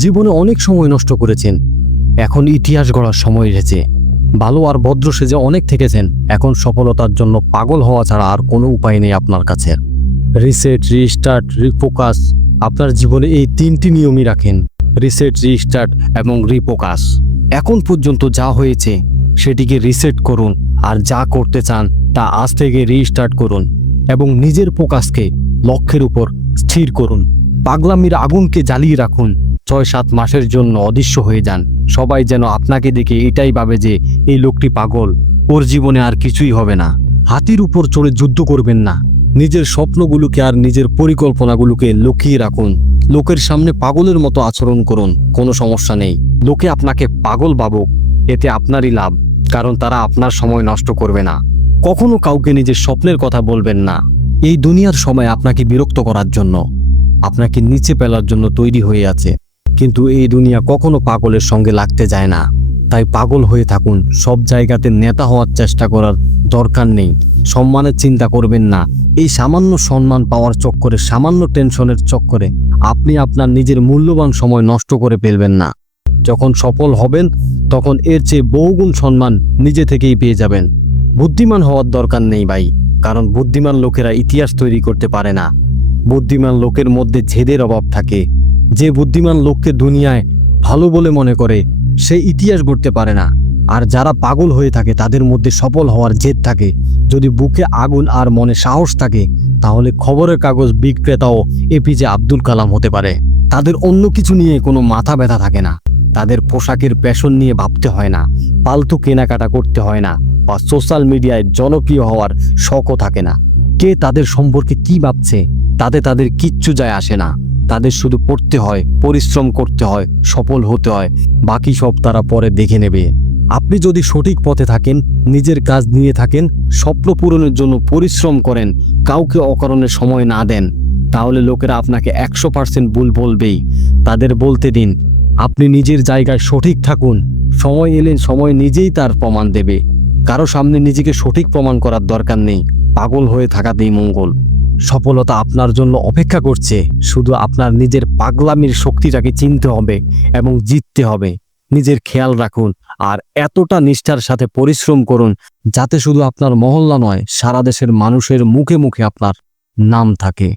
জীবনে অনেক সময় নষ্ট করেছেন, এখন ইতিহাস গড়ার সময় এসেছে। ভালো আর ভদ্র সেজে অনেক থেকেছেন, এখন সফলতার জন্য পাগল হওয়া ছাড়া আর কোনো উপায় নেই আপনার কাছে। Reset, restart, রিফোকাস। আপনার জীবনে এই তিনটি নিয়মই রাখেন: রিসেট, রিস্টার্ট এবং রিফোকাস। এখন পর্যন্ত যা হয়েছে সেটিকে রিসেট করুন, আর যা করতে চান তা আজ থেকে রিস্টার্ট করুন এবং নিজের ফোকাসকে লক্ষ্যের উপর স্থির করুন। পাগলামির আগুনকে জ্বালিয়ে রাখুন। ৬-৭ মাসের জন্য অদৃশ্য হয়ে যান। সবাই যেন আপনাকে দেখে এটাই ভাবে যে এই লোকটি পাগল, ওর জীবনে আর কিছুই হবে না। হাতির উপর চড়ে যুদ্ধ করবেন না। নিজের স্বপ্নগুলোকে আর নিজের পরিকল্পনাগুলোকে লুকিয়ে রাখুন। লোকের সামনে পাগলের মতো আচরণ করুন, কোনো সমস্যা নেই। লোকে আপনাকে পাগল ভাবুক, এতে আপনারই লাভ, কারণ তারা আপনার সময় নষ্ট করবে না। কখনো কাউকে নিজের স্বপ্নের কথা বলবেন না। এই দুনিয়ার সময় আপনাকে বিরক্ত করার জন্য, আপনাকে নিচে ফেলার জন্য তৈরি হয়ে আছে, কিন্তু এই দুনিয়া কখনো পাগলের সঙ্গে লাগতে যায় না। তাই পাগল হয়ে থাকুন। সব জায়গাতে নেতা হওয়ার চেষ্টা করার দরকার নেই। সম্মানের চিন্তা করবেন না। এই সামান্য সম্মান পাওয়ার চক্করে, সামান্য টেনশনের চক্করে আপনি আপনার নিজের মূল্যবান সময় নষ্ট করে ফেলবেন না। যখন সফল হবেন তখন এর চেয়ে বহুগুণ সম্মান নিজে থেকেই পেয়ে যাবেন। বুদ্ধিমান হওয়ার দরকার নেই ভাই, কারণ বুদ্ধিমান লোকেরা ইতিহাস তৈরি করতে পারে না। বুদ্ধিমান লোকের মধ্যে জেদের অভাব থাকে। যে বুদ্ধিমান লোককে দুনিয়ায় ভালো বলে মনে করে সে ইতিহাস গড়তে পারে না। আর যারা পাগল হয়ে থাকে তাদের মধ্যে সফল হওয়ার জেদ থাকে। যদি বুকে আগুন আর মনে সাহস থাকে তাহলে খবরের কাগজ বিক্রেতাও এপিজে আব্দুল কালাম হতে পারে। তাদের অন্য কিছু নিয়ে কোনো মাথা ব্যথা থাকে না। তাদের পোশাকের প্যাশন নিয়ে ভাবতে হয় না, পালতু কেনাকাটা করতে হয় না, বা সোশ্যাল মিডিয়ায় জনপ্রিয় হওয়ার শখও থাকে না। কে তাদের সম্পর্কে কি ভাবছে তাতে তাদের কিচ্ছু যায় আসে না। তাদের শুধু পড়তে হয়, পরিশ্রম করতে হয়, সফল হতে হয়, বাকি সব তারা পরে দেখে নেবে। আপনি যদি সঠিক পথে থাকেন, নিজের কাজ নিয়ে থাকেন, স্বপ্ন পূরণের জন্য পরিশ্রম করেন, কাউকে অকারণে সময় না দেন, তাহলে লোকেরা আপনাকে 100% ভুল বলবেই। তাদের বলতে দিন। আপনি নিজের জায়গায় সঠিক থাকুন। সময় এলে সময় নিজেই তার প্রমাণ দেবে। কারো সামনে নিজেকে সঠিক প্রমাণ করার দরকার নেই। পাগল হয়ে থাকাতেই মঙ্গল। সফলতা আপনার জন্য অপেক্ষা করছে। শুধু আপনার নিজের পাগলামির শক্তিটাকে চিনতে হবে এবং জিততে হবে। নিজের খেয়াল রাখুন আর এতটা নিষ্ঠার সাথে পরিশ্রম করুন যাতে শুধু আপনার মহল্লা নয়, সারা দেশের মানুষের মুখে মুখে আপনার নাম থাকে।